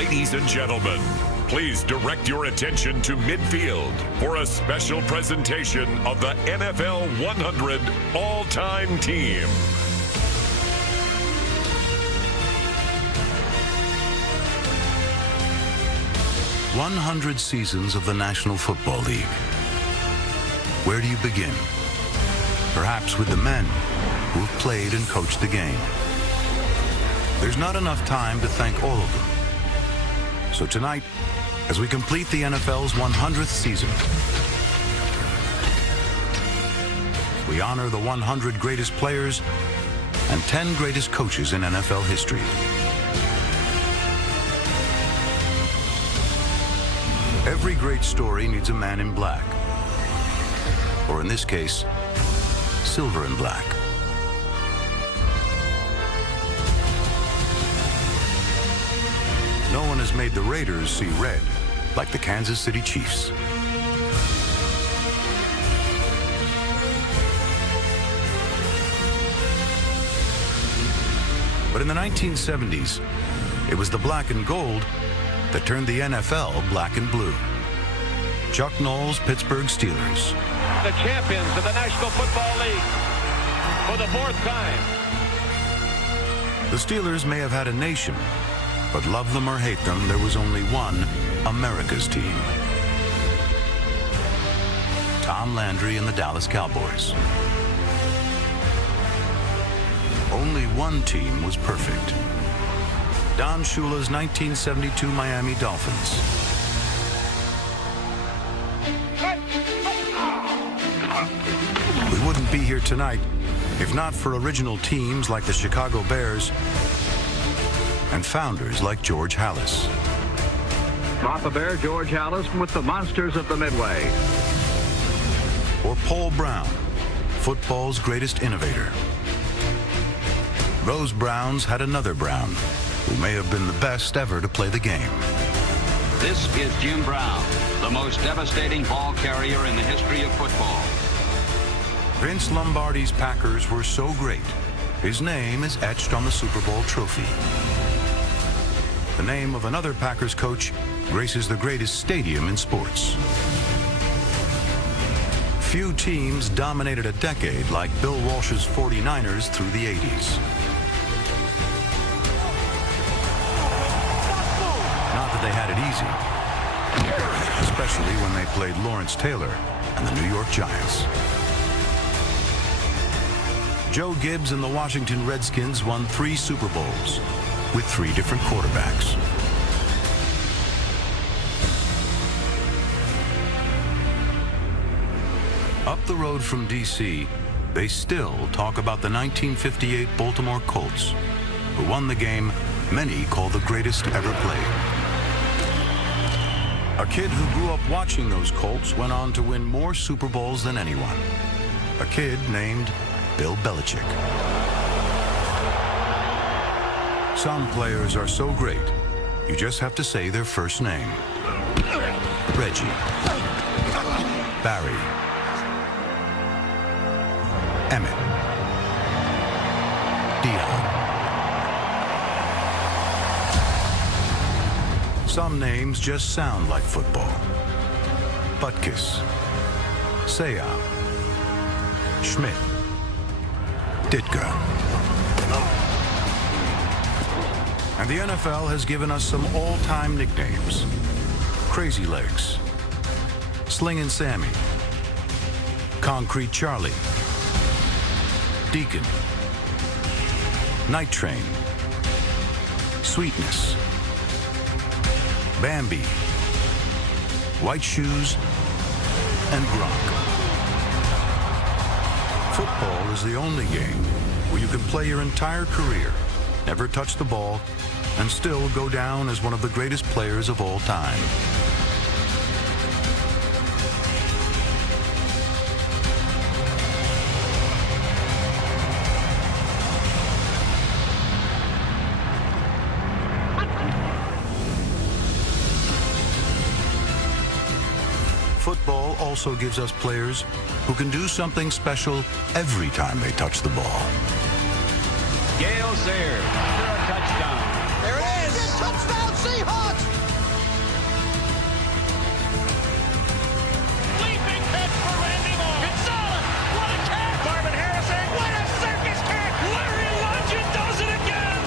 Ladies and gentlemen, please direct your attention to midfield for a special presentation of the NFL 100 All-Time Team. "100 seasons of the National Football League." Where do you begin? Perhaps with the men who have played and coached the game. There's not enough time to thank all of them. So tonight, as we complete the NFL's 100th season, we honor the 100 greatest players and 10 greatest coaches in NFL history. Every great story needs a man in black, or in this case, silver and black. No one has made the Raiders see red like the Kansas City Chiefs. But in the 1970s, it was the black and gold that turned the NFL black and blue. Chuck Noll's Pittsburgh Steelers. The champions of the National Football League for the 4th time. The Steelers may have had a nation, but love them or hate them, there was only one America's team. Tom Landry and the Dallas Cowboys. Only one team was perfect. Don Shula's 1972 Miami Dolphins. We wouldn't be here tonight if not for original teams like the Chicago Bears and founders like George Halas. Papa Bear George Halas with the Monsters of the Midway. Or Paul Brown, football's greatest innovator. Those Browns had another Brown, who may have been the best ever to play the game. This is Jim Brown, the most devastating ball carrier in the history of football. Vince Lombardi's Packers were so great, his name is etched on the Super Bowl trophy. The name of another Packers coach graces the greatest stadium in sports. Few teams dominated a decade like Bill Walsh's 49ers through the 80s. Not that they had it easy, especially when they played Lawrence Taylor and the New York Giants. Joe Gibbs and the Washington Redskins won 3 Super Bowls with 3 different quarterbacks. Up the road from D.C., they still talk about the 1958 Baltimore Colts, who won the game many call the greatest ever played. A kid who grew up watching those Colts went on to win more Super Bowls than anyone. A kid named Bill Belichick. Some players are so great, you just have to say their first name. Reggie. Barry. Emmett. Dion. Some names just sound like football. Butkus. Sayah. Schmidt. Ditka. And the NFL has given us some all-time nicknames. Crazy Legs. Slingin' Sammy. Concrete Charlie. Deacon. Night Train. Sweetness. Bambi. White Shoes. And Gronk. Football is the only game where you can play your entire career, never touch the ball, and still go down as one of the greatest players of all time. Football also gives us players who can do something special every time they touch the ball. Gale Sayers, for a touchdown. There it is! Touchdown, Seahawks! Leaping catch for Randy Moss. Gonzalez, what a catch! Marvin Harrison, what a circus catch! Larry Lungeon does it again!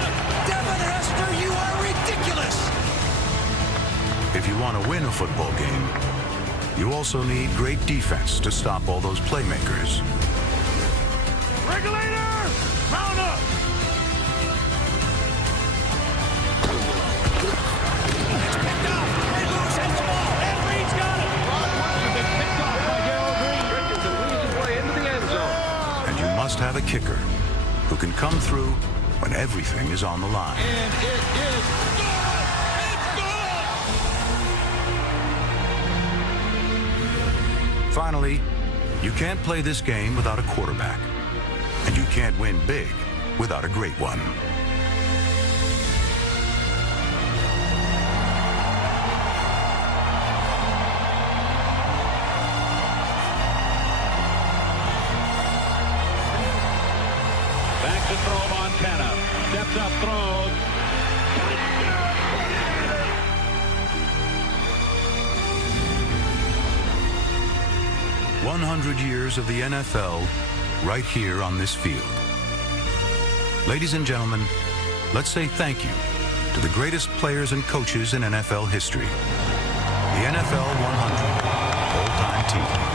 Devin Hester, you are ridiculous! If you want to win a football game, you also need great defense to stop all those playmakers. Regulator, mount up! It's picked up. Ray Lewis has the ball, and Reed's got it. It's picked off by Darrell Green. Jenkins leads his way into the end zone. And you must have a kicker who can come through when everything is on the line. And it is good! It's good! Finally, you can't play this game without a quarterback. And you can't win big without a great one. Back to throw Montana. Steps up, throws. 100 years of the NFL right here on this field. Ladies and gentlemen, let's say thank you to the greatest players and coaches in NFL history. The NFL 100 all-time team.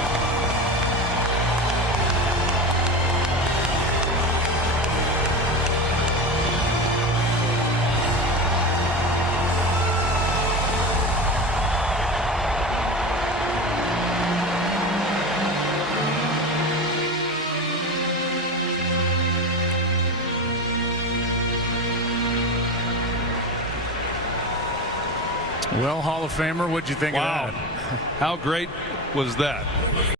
Well, Hall of Famer, what'd you think of that? How great was that?